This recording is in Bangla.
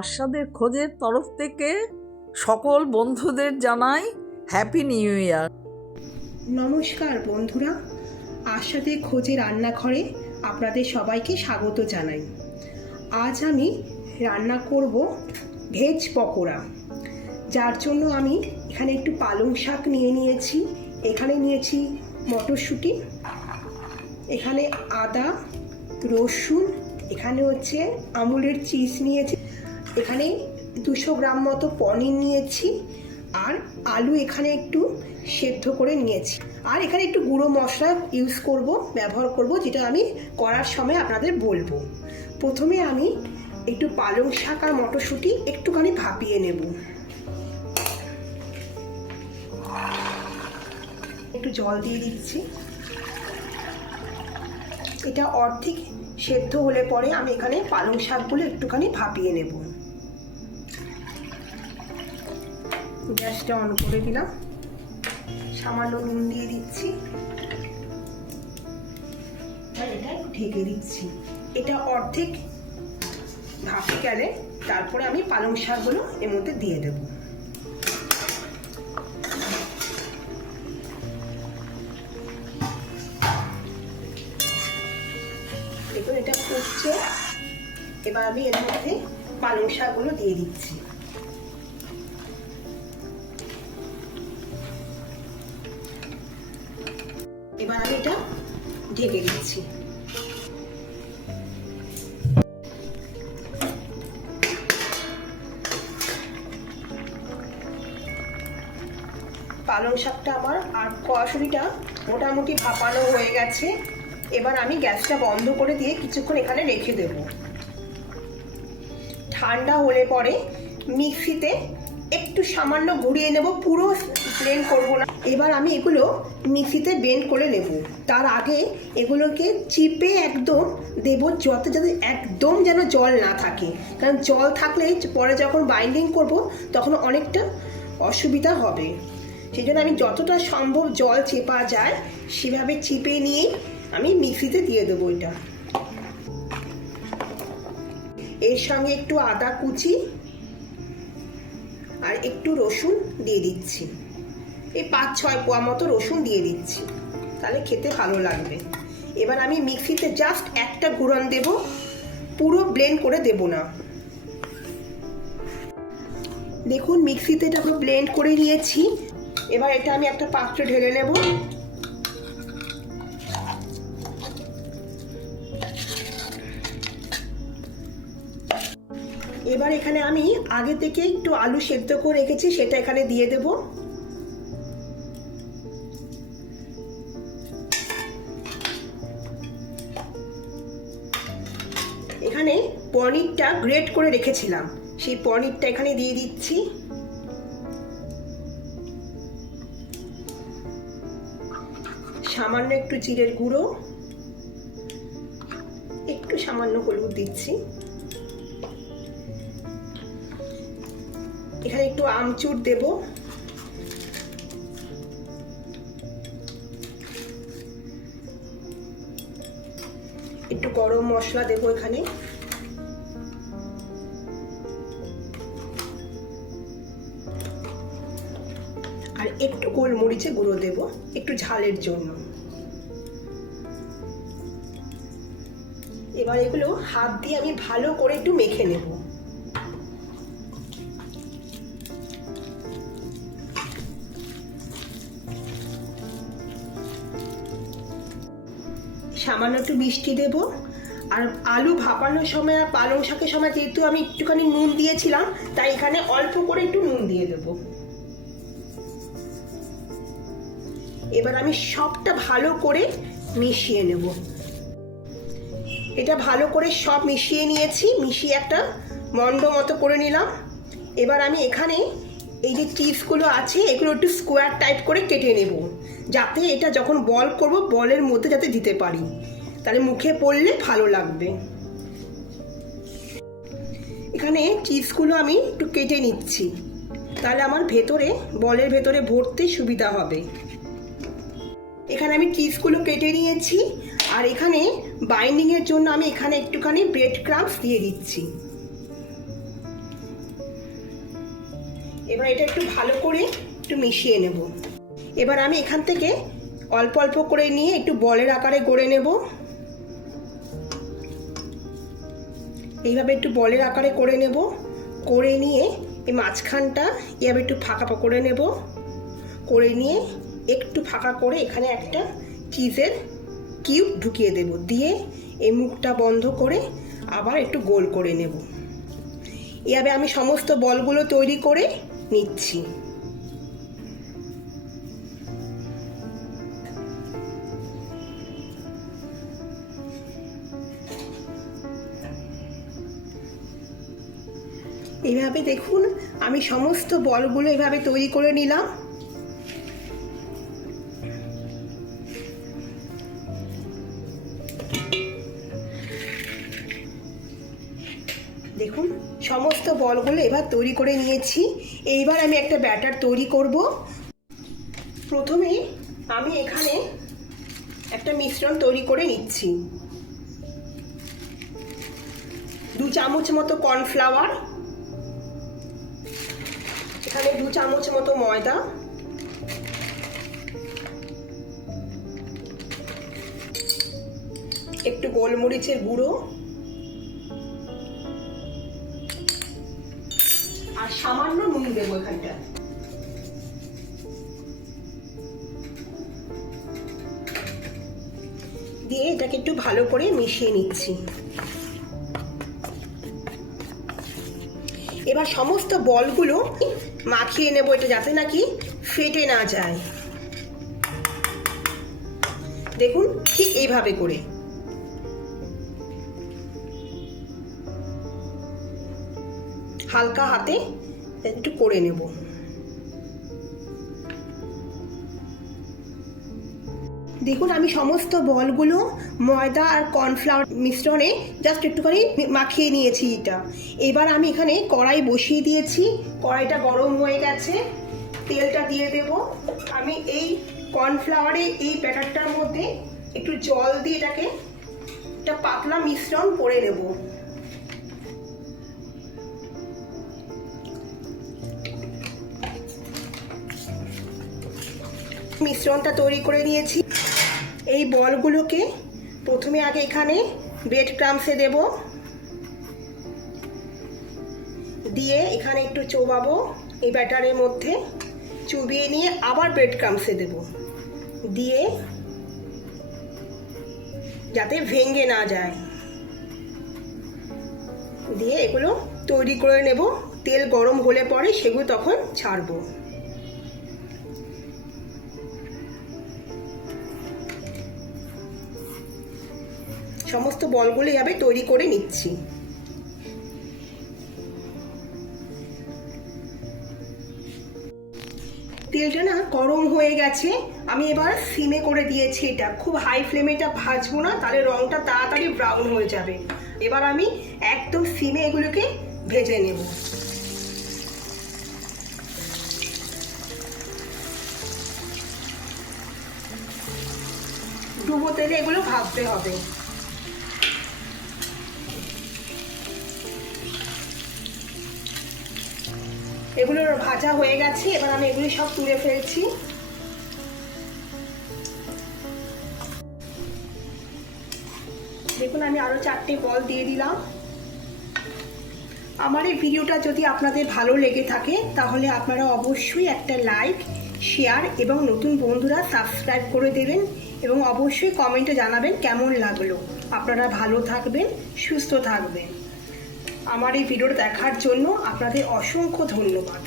আস্বাদের খোঁজের তরফ থেকে সকল বন্ধুদের জানাই হ্যাপি নিউ ইয়ার নমস্কার বন্ধুরা আশাদের খোঁজে রান্নাঘরে আপনাদের সবাইকে স্বাগত জানাই। আজ আমি রান্না করব ভেজ পকোড়া, যার জন্য আমি এখানে একটু পালং শাক নিয়ে নিয়েছি। এখানে নিয়েছি মটরশুঁটি, এখানে আদা, রসুন, এখানে হচ্ছে আমুলের চিজ নিয়েছি। এখানে দুশো গ্রাম মতো পনির নিয়েছি আর আলু এখানে একটু সেদ্ধ করে নিয়েছি। আর এখানে একটু গুঁড়ো মশলা ইউজ করব, ব্যবহার করব, যেটা আমি করার সময় আপনাদের বলব। প্রথমে আমি একটু পালং শাক আর মটরশুঁটি একটুখানি ভাপিয়ে নেব। একটু জল দিয়ে দিচ্ছি। এটা অর্ধেক সেদ্ধ হলে পরে আমি এখানে পালং শাকগুলো একটুখানি ভাপিয়ে নেব। গ্যাসটা অন করে দিলাম। সামান্য নুন দিয়ে দিচ্ছি। আর এটা ঢেকে দিচ্ছি। এটা অর্ধেক ভাপে গেলে তারপরে আমি পালং শাকগুলো এর মধ্যে দিয়ে দেব। দেখুন এটা ফুটছে। এবার আমি এর মধ্যে পালং শাকগুলো দিয়ে দিচ্ছি। আমি এটা ঢেকে দিচ্ছি। পালং শাকটা আমার আর কড়াশুড়িটা মোটামুটি ভাপানো হয়ে গেছে। এবার আমি গ্যাসটা বন্ধ করে দিয়ে কিছুক্ষণ এখানে রেখে দেব। ঠান্ডা হলে পরে মিক্সিতে একটু সামান্য ঘুরিয়ে নেব, পুরো ব্লেন্ড করব না। এবার আমি এগুলো মিক্সিতে ব্লেন্ড করে নেব। তার আগে এগুলোকে চিপে একদম দেব যত যাতে একদম যেন জল না থাকে। কারণ জল থাকলে পরে যখন বাইন্ডিং করব, তখন অনেকটা অসুবিধা হবে। সেই জন্য আমি যতটা সম্ভব জল চেপা যায়, সেভাবে চিপে নিয়েই আমি মিক্সিতে দিয়ে দেবো এটা। এর সঙ্গে একটু আদা কুচি আর একটু রসুন দিয়ে দিচ্ছি। এই পাঁচ, ছয় পোয়া মতো রসুন দিয়ে দিচ্ছি। তাহলে খেতে ভালো লাগবে। এবার আমি মিক্সিতে জাস্ট একটা গুঁড়ন দেব। পুরো ব্লেন্ড করে দেব না। দেখুন, মিক্সিতে এটা আমরা ব্লেন্ড করে নিয়েছি। এবার এটা আমি একটা পাত্রে ঢেলে নেব। এবার এখানে আমি আগে থেকে একটু আলু সেদ্ধ করে রেখেছি, সেটা এখানে দিয়ে দেব। এখানে পনিরটা গ্রেট করে রেখেছিলাম, সেই পনিরটা এখানে দিয়ে দিচ্ছি। সামান্য একটু জিরের গুঁড়ো, একটু সামান্য হলুদ দিচ্ছি। এখানে একটু আমচুর দেব। একটু গরম মশলা দেব এখানে। আর একটু গোলমরিচে গুঁড়ো দেব, একটু ঝালের জন্য। এবার এগুলো হাত দিয়ে আমি ভালো করে একটু মেখে নেব। সামান্য একটু মিষ্টি দেব। আর আলু ভাপানোর সময় আর পালং শাকের সময় যেহেতু আমি একটুখানি নুন দিয়েছিলাম, তাই এখানে অল্প করে একটু নুন দিয়ে দেবো। এবার আমি সবটা ভালো করে মিশিয়ে নেব। এটা ভালো করে সব মিশিয়ে নিয়েছি, মিশিয়ে একটা মন্ড মতো করে নিলাম। এবার আমি এখানে এই যে চিপসগুলো আছে, এগুলো একটু স্কোয়ার টাইপ করে কেটে নেব। যাতে এটা যখন বল করব, বলের মধ্যে যাতে দিতে পারি। তাহলে মুখে পড়লে ভালো লাগবে। এখানে চিজগুলো আমি একটু কেটে নিচ্ছি। তাহলে আমার ভেতরে, বলের ভেতরে ভরতে সুবিধা হবে। এখানে আমি চিজগুলো কেটে নিয়েছি। আর এখানে বাইন্ডিংয়ের জন্য আমি এখানে একটুখানি ব্রেড ক্রাম্পস দিয়ে দিচ্ছি। এবার এটা একটু ভালো করে একটু মিশিয়ে নেব। এবার আমি এখান থেকে অল্প অল্প করে নিয়ে একটু বলের আকারে গড়ে নেব। এইভাবে একটু বলের আকারে করে নেব। করে নিয়ে এই মাঝখানটা এভাবে একটু ফাঁকা করে নেব। করে নিয়ে একটু ফাঁকা করে এখানে একটা চিজের কিউব ঢুকিয়ে দেব। দিয়ে এই মুখটা বন্ধ করে আবার একটু গোল করে নেব। এভাবে আমি সমস্ত বলগুলো তৈরি করে নিচ্ছি। এইভাবে দেখুন, আমি সমস্ত বলগুলো এভাবে তৈরি করে নিলাম। দেখুন, সমস্ত বলগুলো এবার তৈরি করে নিয়েছি। এইবার আমি একটা ব্যাটার তৈরি করব। প্রথমে আমি এখানে একটা মিশ্রণ তৈরি করে নিচ্ছি। দু চামচ মতো কর্নফ্লাওয়ার। এখানে দু চামচ মতো ময়দা। একটু গোলমরিচের গুঁড়ো। আর সামান্য নুন দেবো এখানটা। দিয়ে এটাকে একটু ভালো করে মিশিয়ে নিচ্ছি। এবার সমস্ত বলগুলো মাখিয়ে নেব এটা যাতে নাকি ফেটে না যায়। দেখুন ঠিক এইভাবে করে। হালকা হাতে একটু করে নেব। দেখুন, আমি সমস্ত বলগুলো, ময়দা আর কর্নফ্লাওয়ার মিশ্রণে জাস্ট একটুখানি মাখিয়ে নিয়েছি এটা। এবার আমি এখানে কড়াই বসিয়ে দিয়েছি। কড়াইটা গরম হয়ে গেছে। তেলটা দিয়ে দেব। আমি এই কর্নফ্লাওয়ারে এই ব্যাটারটার মধ্যে একটু জল দিয়ে এটাকে একটা পাতলা মিশ্রণ করে নেব। মিশ্রণটা তৈরি করে নিয়েছি। এই বলগুলোকে প্রথমে আগে এখানে ব্রেড ক্রামসে দেব। দিয়ে এখানে একটু চোবাবো, এই ব্যাটারের মধ্যে চুবিয়ে নিয়ে আবার ব্রেড ক্রামসে দেব। দিয়ে যাতে ভেঙে না যায়। দিয়ে এগুলো তৈরি করে নেব। তেল গরম হলে পরে সেগুলো তখন ছাড়বো। সমস্ত বলগুলো এভাবে তৈরি করে নিচ্ছি। তেলটা না গরম হয়ে গেছে। আমি এবার সিমে করে দিয়েছি এটা। খুব হাই ফ্লেমে এটা ভাজবো না, তাহলে রংটা তাড়াতাড়ি ব্রাউন হয়ে যাবে। এবার আমি একদম সিমে এগুলোকে ভেজে নেব। ডুবো তেলে এগুলো ভাজতে হবে। এগুলো ভাজা হয়ে গেছে, এবার আমি এগুলি সব তুলে ফেলছি। দেখুন, আমি আরও চারটে বল দিয়ে দিলাম। আমার এই ভিডিওটা যদি আপনাদের ভালো লেগে থাকে, তাহলে আপনারা অবশ্যই একটা লাইক, শেয়ার এবং নতুন বন্ধুরা সাবস্ক্রাইব করে দেবেন এবং অবশ্যই কমেন্টে জানাবেন কেমন লাগল। আপনারা ভালো থাকবেন, সুস্থ থাকবেন। আমার এই ভিডিওটা দেখার জন্য আপনাদের অসংখ্য ধন্যবাদ।